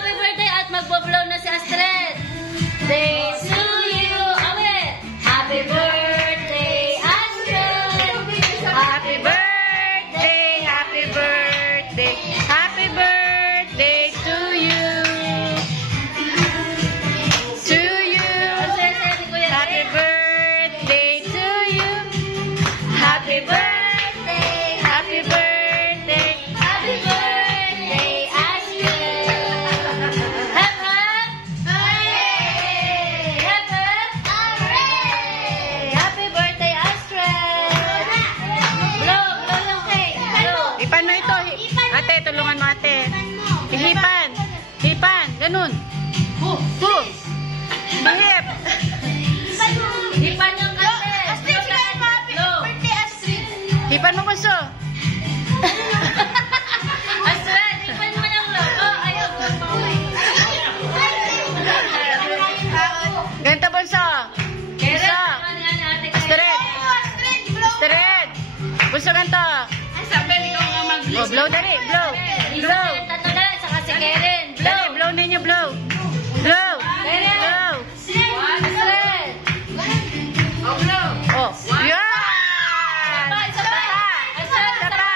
happy birthday at magbo-blow na si Astrid. Day to you. Okay. Happy birthday, Astrid. Happy birthday, happy birthday. Happy birthday to you. To you. Happy birthday to you. Happy birthday, happy birthday. Happy birthday, Astrid. Hep hep. Hooray! Hep hep. Hooray! Happy birthday, Astrid. Blow, blow yung cake. Blow. Hipan mo ito. Ate, tulungan mo ate. Hipan. Hipan. Ganun. Hip. Hipan yung kante. Astrid, sige mo, happy birthday, Astrid. Hipan mo gusto. Astrid, hipan mo yung blow. Oh, ayaw. Ganito bunso. Keren, Bunso. naman yan, ate Keren. Astrid. Astrid, blow. Astrid. Bunso ganito. Sabi, ikaw nga mag-blow. Oh, blow dali. Blow. Blow. Tato na, saka si Keren. Dali, blow ninyo, blow. Blow. Keren. Blow. Astrid. Oh, blow. Oh. Yan. Isa pa. Astrid, Isa pa.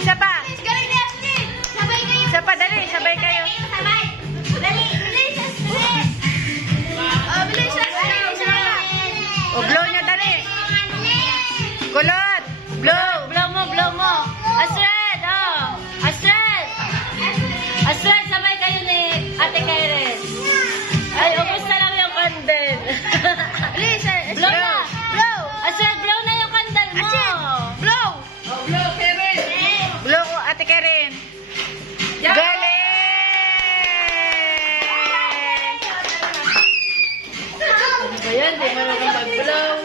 Isa pa. Galing ni Astrid. Sabay kayo. Isa pa, dali. Sabay kayo. Sabay. Dali. Bilis, Astrid. Oh, bilis, Astrid. Oh, blow nyo, dali. Kulot. Blow. Blow mo. Astrid, oh. Astrid. Astrid, sabay kayo ni Ate Karen. Ay, ubos na lang yung candle. Bilis, Blow na. Blow. Astrid, blow na yung candle mo. Blow. Oh, blow, Karen. Blow ko, Ate Karen. Galing! Ayan, di marunong mag-blow.